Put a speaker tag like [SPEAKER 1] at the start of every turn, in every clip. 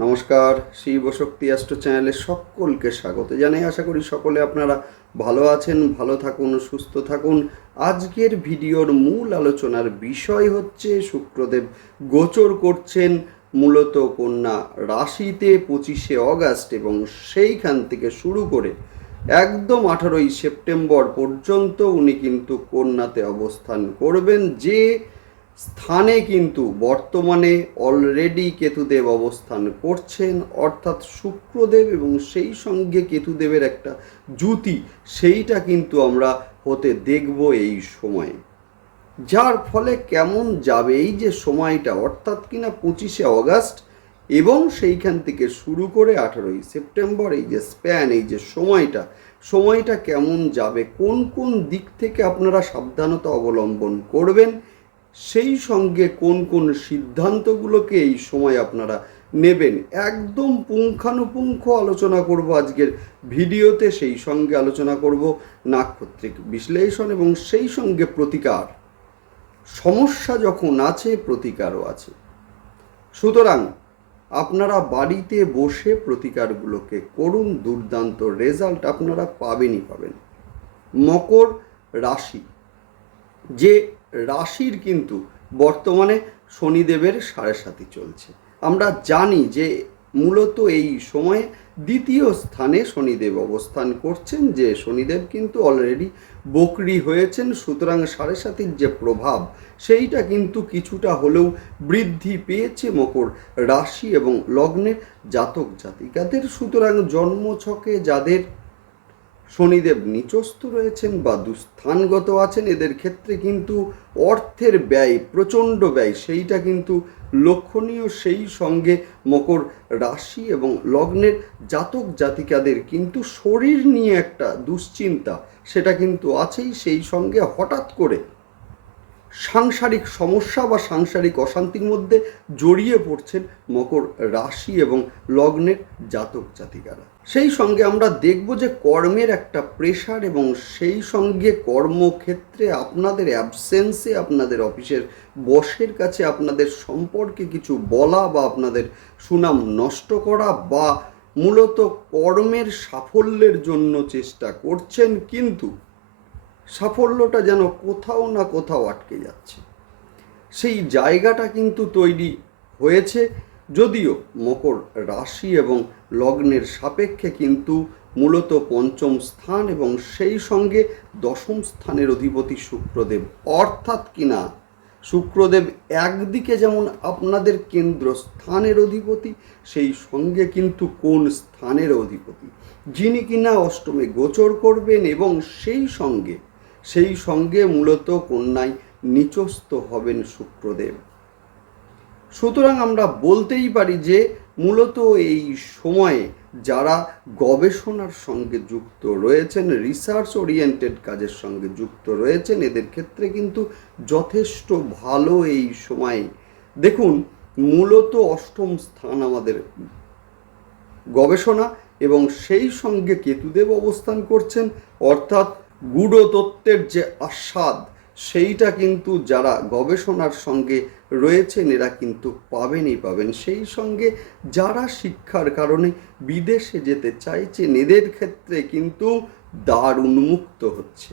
[SPEAKER 1] নমস্কার শিবশক্তি অ্যাস্ট্রো চ্যানেলে সকলকে স্বাগত জানাই। আশা করি সকলে আপনারা ভালো আছেন, ভালো থাকুন, সুস্থ থাকুন। আজকের ভিডিওর মূল আলোচনার বিষয় হচ্ছে শুক্রদেব গোচর করছেন মূলত কন্যা রাশিতে পঁচিশে অগাস্ট এবং সেইখান থেকে শুরু করে একদম আঠারোই সেপ্টেম্বর পর্যন্ত উনি কিন্তু কন্যাতে অবস্থান করবেন যে স্থানে কিন্তু বর্তমানে অলরেডি কেতুদেব অবস্থান করছেন, অর্থাৎ শুক্রদেব এবং সেই সঙ্গে কেতুদেবের একটা জুতি সেইটা কিন্তু আমরা হতে দেখব এই সময়ে। যার ফলে কেমন যাবে এই যে সময়টা, অর্থাৎ কিনা পঁচিশে অগাস্ট এবং সেইখান থেকে শুরু করে আঠারোই সেপ্টেম্বর, এই যে স্প্যান এই যে সময়টা সময়টা কেমন যাবে, কোন কোন দিক থেকে আপনারা সাবধানতা অবলম্বন করবেন সেই সঙ্গে কোন কোন সিদ্ধান্তগুলোকে এই সময় আপনারা নেবেন? একদম পুঙ্খানুপুঙ্খ আলোচনা করব আজকের ভিডিওতে, সেই সঙ্গে আলোচনা করব নাক্ষত্রিক বিশ্লেষণ এবং সেই সঙ্গে প্রতিকার। সমস্যা যখন আছে, প্রতিকারও আছে। সুতরাং আপনারা বাড়িতে বসে প্রতিকারগুলোকে করুন, দুর্দান্ত রেজাল্ট আপনারা পাবেনই পাবেন। মকর রাশি। যে রাশির কিন্তু বর্তমানে শনিদেবের সাড়ে সাথী চলছে। আমরা জানি যে মূলত এই সময়ে দ্বিতীয় স্থানে শনিদেব অবস্থান করছেন, যে শনিদেব কিন্তু অলরেডি বকরি হয়েছেন, সুতরাং সাড়ে সাতির যে প্রভাব, সেইটা কিন্তু কিছুটা হলেও বৃদ্ধি পেয়েছে মকর রাশি এবং লগ্নের জাতক জাতিকাদের সুতরাং জন্মছকে যাদের শনিদেব নিচস্থ রয়েছেন বা দুস্থানগত আছেন, এদের ক্ষেত্রে কিন্তু অর্থের ব্যয়, প্রচণ্ড ব্যয়, সেইটা কিন্তু লক্ষণীয় সেই সঙ্গে মকর রাশি এবং লগ্নের জাতক জাতিকাদের কিন্তু শরীর নিয়ে একটা দুশ্চিন্তা, সেটা কিন্তু আছেই সেই সঙ্গে হঠাৎ করে সাংসারিক সমস্যা বা সাংসারিক অশান্তির মধ্যে জড়িয়ে পড়ছেন মকর রাশি এবং লগ্নের জাতক জাতিকারা। সেই সঙ্গে আমরা দেখব যে কর্মের একটা প্রেশার এবং সেই সঙ্গে কর্মক্ষেত্রে আপনাদের অ্যাবসেন্সে আপনাদের অফিসের বসের কাছে আপনাদের সম্পর্কে কিছু বলা বা আপনাদের সুনাম নষ্ট করা বা মূলত কর্মের সাফল্যের জন্য চেষ্টা করছেন কিন্তু সাফল্যটা যেন কোথাও না কোথাও আটকে যাচ্ছে। সেই জায়গাটা কিন্তু তৈরি হয়েছে। যদিও মকর রাশি এবং লগ্নের সাপেক্ষে কিন্তু মূলত পঞ্চম স্থান এবং সেই সঙ্গে দশম স্থানের অধিপতি শুক্রদেব। অর্থাৎ কিনা? শুক্রদেব একদিকে যেমন আপনাদের কেন্দ্র স্থানের অধিপতি, সেই সঙ্গে কিন্তু কোন স্থানের অধিপতি? যিনি কিনা অষ্টমে গোচর করবেন এবং সেই সঙ্গে সেই সঙ্গে মূলত কন্যায় নিচস্থ হবেন শুক্রদেব। সুতরাং আমরা বলতেই পারি যে মূলত এই সময়ে যারা গবেষণার সঙ্গে যুক্ত রয়েছেন রিসার্চ ওরিয়েন্টেড কাজের সঙ্গে যুক্ত রয়েছেন, এদের ক্ষেত্রে কিন্তু যথেষ্ট ভালো এই সময়ে। দেখুন, মূলত অষ্টম স্থান আমাদের গবেষণা এবং সেই সঙ্গে কেতুদেব অবস্থান করছেন, অর্থাৎ গূঢ় তত্ত্বের যে আস্বাদ সেইটা কিন্তু যারা গবেষণার সঙ্গে রয়েছেন, এরা কিন্তু পাবেনই পাবেন। সেই সঙ্গে যারা শিক্ষার কারণে বিদেশে যেতে চাইছেন, এদের ক্ষেত্রে কিন্তু দ্বার উন্মুক্ত হচ্ছে।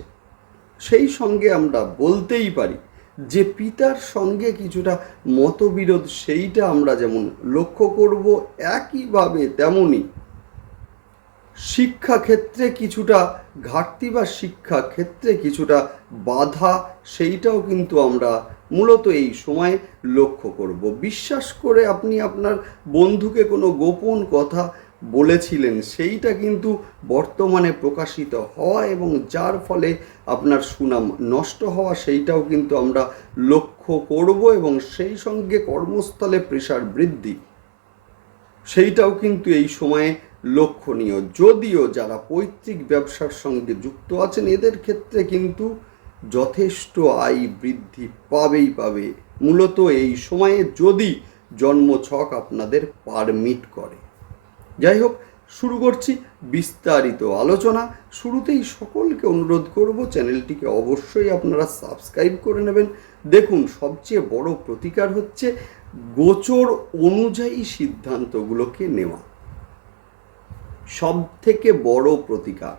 [SPEAKER 1] সেই সঙ্গে আমরা বলতেই পারি যে, পিতার সঙ্গে কিছুটা মতবিরোধ, সেইটা আমরা যেমন লক্ষ্য করব, একইভাবে তেমনই শিক্ষাক্ষেত্রে কিছুটা ঘাটতি বা শিক্ষা ক্ষেত্রে কিছুটা বাধা, সেইটাও কিন্তু আমরা মূলত এই সময় লক্ষ্য করব। বিশ্বাস করে আপনি আপনার বন্ধুকে কোনো গোপন কথা বলেছিলেন, সেইটা কিন্তু বর্তমানে প্রকাশিত হওয়া এবং যার ফলে আপনার সুনাম নষ্ট হওয়া, সেইটাও কিন্তু আমরা লক্ষ্য করব এবং সেই সঙ্গে কর্মস্থলে প্রেশার বৃদ্ধি, সেইটাও কিন্তু এই সময়ে লক্ষণীয়। যদিও যারা পৈতৃক ব্যবসার সঙ্গে যুক্ত আছেন, এদের ক্ষেত্রে কিন্তু যথেষ্ট আয় বৃদ্ধি পাবেই পাবে। মূলত এই সময়ে যদি জন্ম ছক আপনাদের পারমিট করে। যাই হোক, শুরু করছি বিস্তারিত আলোচনা। শুরুতেই সকলকে অনুরোধ করব, চ্যানেলটিকে অবশ্যই আপনারা সাবস্ক্রাইব করে নেবেন। দেখুন, সবচেয়ে বড় প্রতিকার হচ্ছে গোচর অনুযায়ী সিদ্ধান্তগুলোকে নেওয়া। সব থেকে বড় প্রতিকার।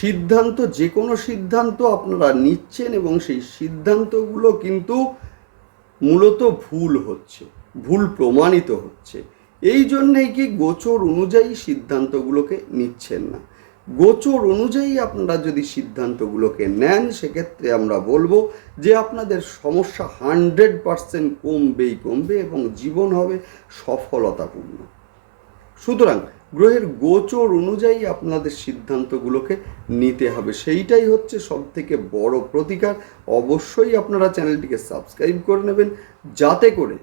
[SPEAKER 1] সিদ্ধান্ত যে কোনো সিদ্ধান্ত আপনারা নিচ্ছেন এবং সেই সিদ্ধান্তগুলো কিন্তু মূলত ভুল হচ্ছে, ভুল প্রমাণিত হচ্ছে। এই জন্যেই কি গোচর অনুযায়ী সিদ্ধান্তগুলোকে নিচ্ছেন না। গোচর অনুযায়ী আপনারা যদি সিদ্ধান্তগুলোকে নেন, সেক্ষেত্রে আমরা বলব যে আপনাদের সমস্যা হান্ড্রেড পারসেন্ট কমবেই কমবে এবং জীবন হবে সফলতাপূর্ণ। সুতরাং গ্রহের গোচর অনুযায়ী আপনাদের সিদ্ধান্তগুলোকে নিতে হবে। সেইটাই হচ্ছে সব থেকে বড় প্রতিকার। অবশ্যই আপনারা চ্যানেলটিকে সাবস্ক্রাইব করে নেবেন। যাতে করে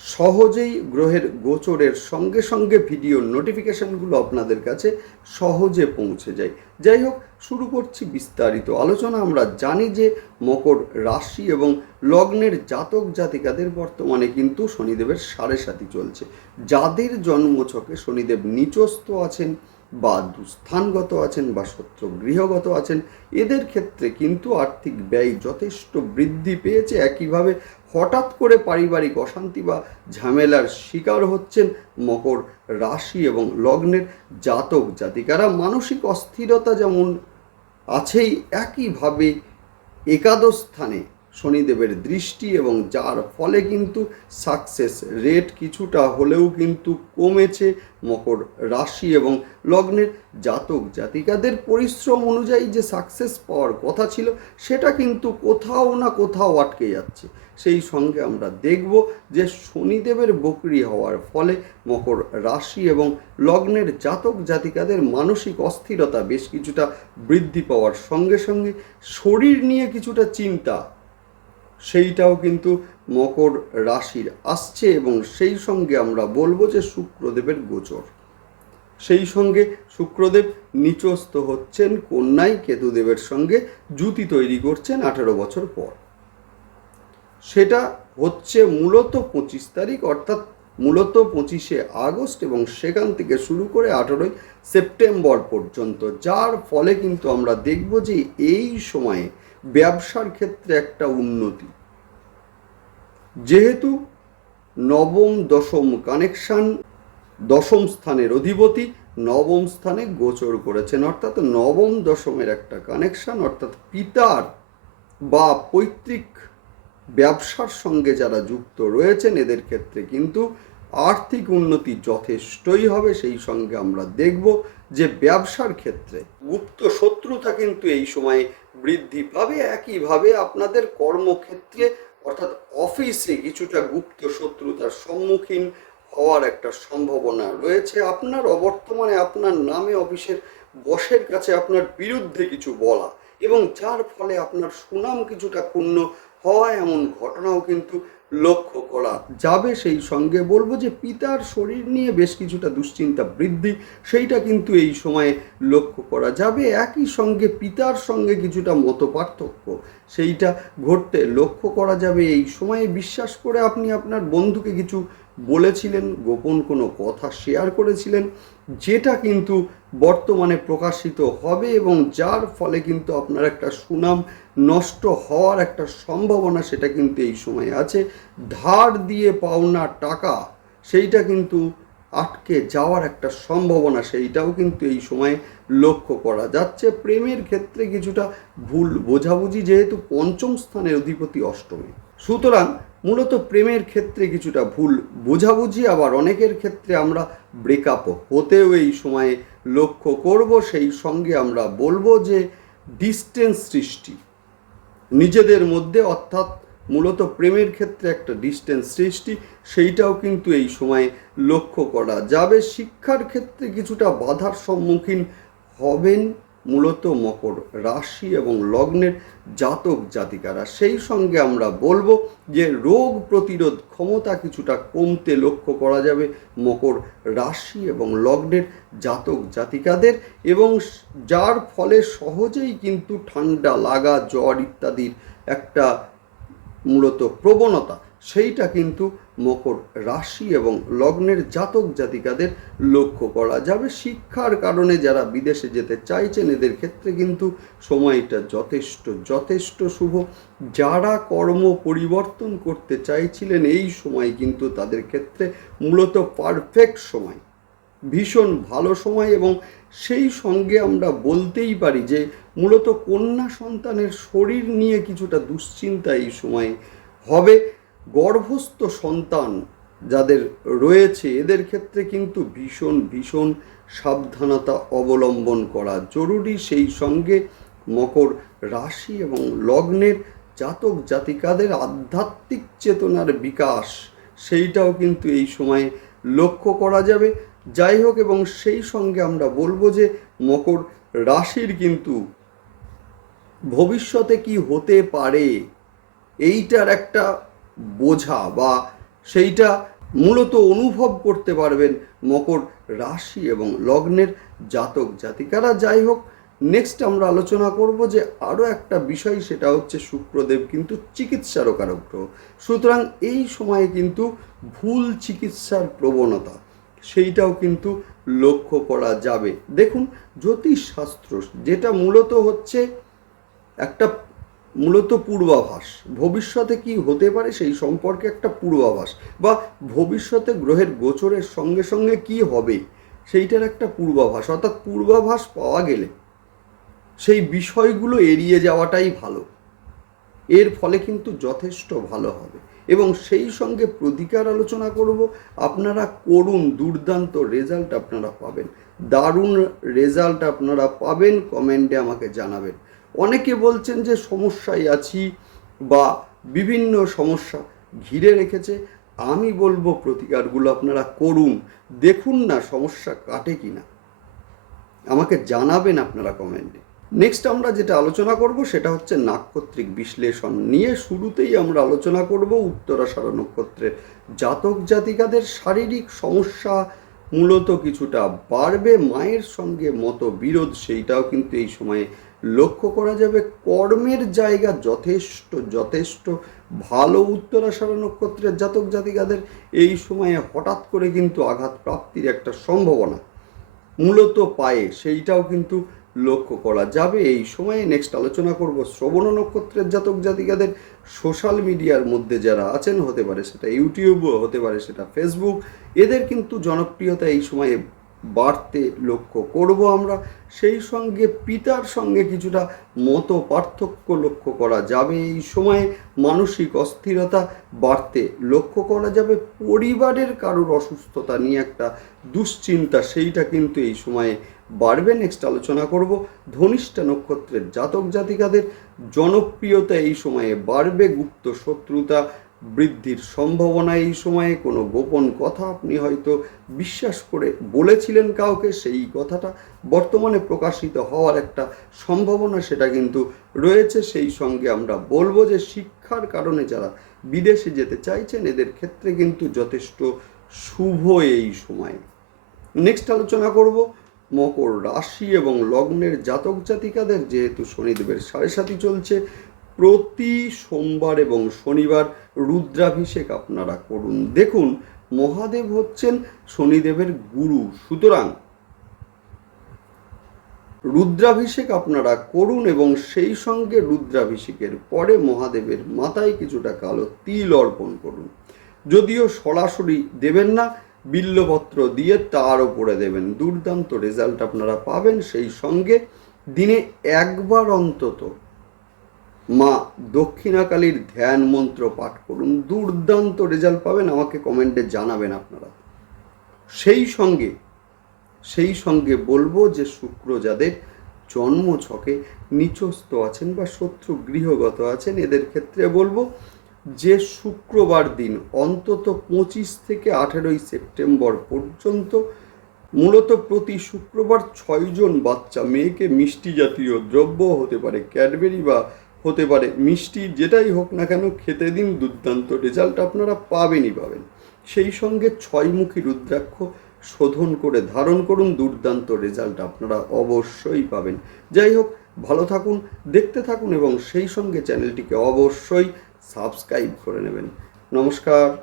[SPEAKER 1] সহজেই গ্রহের গোচরের সঙ্গে সঙ্গে ভিডিও নোটিফিকেশানগুলো আপনাদের কাছে সহজে পৌঁছে যায়। যাই হোক, শুরু করছি বিস্তারিত আলোচনা। আমরা জানি যে মকর রাশি এবং লগ্নের জাতক জাতিকাদের বর্তমানে কিন্তু শনিদেবের সাড়ে সাথী চলছে। যাদের জন্মছকে শনিদেব নিচস্থ আছেন বা দুস্থানগত আছেন বা শত্রু গৃহগত আছেন, এদের ক্ষেত্রে কিন্তু আর্থিক ব্যয় যথেষ্ট বৃদ্ধি পেয়েছে। একইভাবে হঠাৎ করে পারিবারিক অশান্তি বা ঝামেলার শিকার হচ্ছেন মকর রাশি এবং লগ্নের জাতক জাতিকারা। মানসিক অস্থিরতা যেমন আছেই, একইভাবে একাদশ স্থানে শনিদেবের দৃষ্টি এবং যার ফলে কিন্তু সাকসেস রেট কিছুটা হলেও কিন্তু কমেছে মকর রাশি এবং লগ্নের জাতক জাতিকাদের পরিশ্রম অনুযায়ী যে সাকসেস পাওয়ার কথা ছিল, সেটা কিন্তু কোথাও না কোথাও আটকে যাচ্ছে। সেই সঙ্গে আমরা দেখব যে শনিদেবের বকরি হওয়ার ফলে মকর রাশি এবং লগ্নের জাতক জাতিকাদের মানসিক অস্থিরতা বেশ কিছুটা বৃদ্ধি পাওয়ার সঙ্গে সঙ্গে শরীর নিয়ে কিছুটা চিন্তা সেইটাও কিন্তু মকর রাশির আসছে এবং সেই সঙ্গে আমরা বলব যে শুক্রদেবের গোচর। সেই সঙ্গে শুক্রদেব নিচস্থ হচ্ছেন কন্যায় কেতুদেবের সঙ্গে জুতি তৈরি করছেন আঠেরো বছর পর। সেটা হচ্ছে মূলত পঁচিশ তারিখ, অর্থাৎ মূলত পঁচিশে আগস্ট এবং সেখান থেকে শুরু করে আঠেরোই সেপ্টেম্বর পর্যন্ত, যার ফলে কিন্তু আমরা দেখব যে এই সময়ে ব্যবসার ক্ষেত্রে একটা উন্নতি। যেহেতু নবম, দশম কানেকশন দশম স্থানের অধিপতি নবম স্থানে গোচর করেছেন, অর্থাৎ নবম, দশমের একটা কানেকশন অর্থাৎ পিতার বা পৈতৃক ব্যবসার সঙ্গে যারা যুক্ত রয়েছেন, এদের ক্ষেত্রে কিন্তু আর্থিক উন্নতি যথেষ্টই হবে। সেই সঙ্গে আমরা দেখব যে ব্যবসার ক্ষেত্রে গুপ্ত শত্রুতা কিন্তু এই সময়ে বৃদ্ধি পাবে, একইভাবে আপনাদের কর্মক্ষেত্রে, অর্থাৎ অফিসে কিছুটা গুপ্ত শত্রুতার সম্মুখীন হওয়ার একটা সম্ভাবনা রয়েছে। আপনার অবর্তমানে আপনার নামে অফিসের বসের কাছে আপনার বিরুদ্ধে কিছু বলা এবং যার ফলে আপনার সুনাম কিছুটা ক্ষুণ্ণ হওয়া এমন ঘটনাও কিন্তু লক্ষ্য করা যাবে। সেই সঙ্গে বলব যে পিতার শরীর নিয়ে বেশ কিছুটা দুশ্চিন্তা বৃদ্ধি, সেইটা কিন্তু এই সময়ে লক্ষ্য করা যাবে। একই সঙ্গে পিতার সঙ্গে কিছুটা মত পার্থক্য সেইটা ঘটতে লক্ষ্য করা যাবে। এই সময়ে বিশ্বাস করে আপনি আপনার বন্ধুকে কিছু বলেছিলেন, গোপন কোনো কথা শেয়ার করেছিলেন, যেটা কিন্তু বর্তমানে প্রকাশিত হবে এবং যার ফলে কিন্তু আপনার একটা সুনাম নষ্ট হওয়ার একটা সম্ভাবনা সেটা কিন্তু এই সময় আছে। ধার দিয়ে পাওনা টাকা, সেইটা কিন্তু আটকে যাওয়ার একটা সম্ভাবনা, সেইটাও কিন্তু এই সময়ে লক্ষ্য করা যাচ্ছে। প্রেমের ক্ষেত্রে কিছুটা ভুল বোঝাবুঝি, যেহেতু পঞ্চম স্থানের অধিপতি অষ্টমী। সুতরাং মূলত প্রেমের ক্ষেত্রে কিছুটা ভুল বোঝাবুঝি, আবার অনেকের ক্ষেত্রে আমরা ব্রেকআপ হতেও এই সময়ে লক্ষ্য করব। সেই সঙ্গে আমরা বলব যে ডিস্টেন্স সৃষ্টি। নিজেদের মধ্যে অর্থাৎ মূলত প্রেমের ক্ষেত্রে একটা ডিস্টেন্স সৃষ্টি, সেইটাও কিন্তু এই সময়ে লক্ষ্য করা যাবে। শিক্ষার ক্ষেত্রে কিছুটা বাধার সম্মুখীন হবেন মূলত মকর রাশি এবং লগ্নের জাতক জাতিকারা। সেই সঙ্গে আমরা বলব যে রোগ প্রতিরোধ ক্ষমতা কিছুটা কমতে লক্ষ্য করা যাবে মকর রাশি এবং লগ্নের জাতক জাতিকাদের এবং যার ফলে সহজেই কিন্তু ঠান্ডা লাগা, জ্বর ইত্যাদির একটা মূলত প্রবণতা সেইটা কিন্তু মকর রাশি এবং লগ্নের জাতক জাতিকাদের লক্ষ্য করা যাবে। শিক্ষার কারণে যারা বিদেশে যেতে চাইছেন, এদের ক্ষেত্রে কিন্তু সময়টা যথেষ্ট যথেষ্ট শুভ। যারা কর্ম পরিবর্তন করতে চাইছিলেন, এই সময় কিন্তু তাদের ক্ষেত্রে মূলত পারফেক্ট সময়। ভীষণ ভালো সময় এবং সেই সঙ্গে আমরা বলতেই পারি যে, মূলত কন্যা সন্তানের শরীর নিয়ে কিছুটা দুশ্চিন্তা এই সময় হবে। গর্ভস্থ সন্তান যাদের রয়েছে, এদের ক্ষেত্রে কিন্তু ভীষণ ভীষণ সাবধানতা অবলম্বন করা জরুরি। সেই সঙ্গে মকর রাশি এবং লগ্নের জাতক জাতিকাদের আধ্যাত্মিক চেতনার বিকাশ, সেইটাও কিন্তু এই সময়ে লক্ষ্য করা যাবে। যাই হোক, এবং সেই সঙ্গে আমরা বলব যে মকর রাশির কিন্তু ভবিষ্যতে কি হতে পারে, এইটার একটা বোঝা বা সেইটা মূলত অনুভব করতে পারবেন মকর রাশি এবং লগ্নের জাতক জাতিকারা। যাই হোক নেক্সট আমরা আলোচনা করব যে আরও একটা বিষয়, সেটা হচ্ছে শুক্রদেব কিন্তু চিকিৎসারও কারক গ্রহ সুতরাং এই সময়ে কিন্তু ভুল চিকিৎসার প্রবণতা, সেইটাও কিন্তু লক্ষ্য করা যাবে। দেখুন, জ্যোতিষশাস্ত্র যেটা মূলত হচ্ছে একটা মূলত পূর্বাভাস। ভবিষ্যতে কি হতে পারে সেই সম্পর্কে একটা পূর্বাভাস বা ভবিষ্যতে গ্রহের গোচরের সঙ্গে সঙ্গে কি হবে সেইটার একটা পূর্বাভাস। অর্থাৎ পূর্বাভাস পাওয়া গেলে সেই বিষয়গুলো এড়িয়ে যাওয়াটাই ভালো। এর ফলে কিন্তু যথেষ্ট ভালো হবে। এবং সেই সঙ্গে প্রতিকার আলোচনা করব। আপনারা করুন দুর্দান্ত রেজাল্ট আপনারা পাবেন। দারুণ রেজাল্ট আপনারা পাবেন, কমেন্টে আমাকে জানাবেন। অনেকে বলছেন যে সমস্যায় আছি বা বিভিন্ন সমস্যা ঘিরে রেখেছে। আমি বলব প্রতিকারগুলো আপনারা করুন। দেখুন না সমস্যা কাটে কি না আমাকে জানাবেন আপনারা কমেন্টে। নেক্সট আমরা যেটা আলোচনা করব সেটা হচ্ছে নাক্ষত্রিক বিশ্লেষণ। নিয়ে শুরুতেই আমরা আলোচনা করব উত্তরাষাঢ় নক্ষত্রের জাতক জাতিকাদের শারীরিক সমস্যা মূলত কিছুটা বাড়বে। মায়ের সঙ্গে মতো বিরোধ সেইটাও কিন্তু এই সময়ে লক্ষ্য করা যাবে কর্মের জায়গা যথেষ্ট যথেষ্ট ভালো উত্তরাষাঢ় নক্ষত্রের জাতক জাতিকাদের এই সময়ে হঠাৎ করে কিন্তু আঘাত প্রাপ্তির একটা সম্ভাবনা। মূলত পায়ে, সেইটাও কিন্তু লক্ষ্য করা যাবে। এই সময়ে নেক্সট আলোচনা করব শ্রবণ নক্ষত্রের জাতক জাতিকাদের সোশ্যাল মিডিয়ার মধ্যে যারা আছেন, হতে পারে সেটা ইউটিউব হতে পারে সেটা ফেসবুক এদের কিন্তু জনপ্রিয়তা এই সময়ে বাড়তে লক্ষ্য করব আমরা। সেই সঙ্গে পিতার সঙ্গে কিছুটা মত পার্থক্য লক্ষ্য করা যাবে। এই সময়ে মানসিক অস্থিরতা বাড়তে লক্ষ্য করা যাবে। পরিবারের কারোর অসুস্থতা নিয়ে একটা দুশ্চিন্তা, সেইটা কিন্তু এই সময়ে বাড়বে। নেক্সট আলোচনা করব। ধনিষ্ঠা নক্ষত্রের জাতক জাতিকাদের জনপ্রিয়তা এই সময়ে বাড়বে। গুপ্ত শত্রুতা বৃদ্ধির সম্ভাবনা এই সময়ে, কোনো গোপন কথা আপনি হয়তো বিশ্বাস করে বলেছিলেন কাউকে, সেই কথাটা বর্তমানে প্রকাশিত হওয়ার একটা সম্ভাবনা সেটা কিন্তু রয়েছে। সেই সঙ্গে আমরা বলব যে, শিক্ষার কারণে যারা বিদেশে যেতে চাইছেন, এদের ক্ষেত্রে কিন্তু যথেষ্ট শুভ এই সময়। নেক্সট আলোচনা করব, মকর রাশি এবং লগ্নের জাতক জাতিকাদের। যেহেতু শনিদেবের সাড়ে সাথী চলছে প্রতি সোমবার এবং শনিবার রুদ্রাভিষেক আপনারা করুন। দেখুন, মহাদেব হচ্ছেন শনিদেবের গুরু। সুতরাং রুদ্রাভিষেক আপনারা করুন এবং সেই সঙ্গে রুদ্রাভিষেকের পরে মহাদেবের মাথায় কিছুটা কালো তিল অর্পণ করুন। যদিও সরাসরি দেবেন না, বিল্লপত্র দিয়ে তার ওপরে দেবেন। দুর্দান্ত রেজাল্ট আপনারা পাবেন। সেই সঙ্গে দিনে একবার অন্তত মা দক্ষিণাকালীর ধ্যান মন্ত্র পাঠ করুন, দুর্দান্ত রেজাল্ট পাবেন, আমাকে কমেন্টে জানাবেন আপনারা। সেই সঙ্গে সেই সঙ্গে বলব যে শুক্র যাদের জন্ম ছকে নিচস্থ আছেন বা শত্রু গৃহগত আছেন, এদের ক্ষেত্রে বলব যে শুক্রবার দিন অন্তত পঁচিশ থেকে আঠেরোই সেপ্টেম্বর পর্যন্ত মূলত প্রতি শুক্রবার ছয়জন বাচ্চা, মেয়েকে মিষ্টি জাতীয় দ্রব্য হতে পারে, ক্যাডবেরি বা হতে পারে। মিষ্টি যেটাই হোক না কেন খেতে দিন দুর্দান্ত। রেজাল্ট আপনারা পাবেনই পাবেন। সেই সঙ্গে ছয়মুখী রুদ্রাক্ষ শোধন করে ধারণ করুন, দুর্দান্ত রেজাল্ট আপনারা অবশ্যই পাবেন। যাই হোক, ভালো থাকুন, দেখতে থাকুন এবং সেই সঙ্গে চ্যানেলটিকে অবশ্যই সাবস্ক্রাইব করে নেবেন। নমস্কার।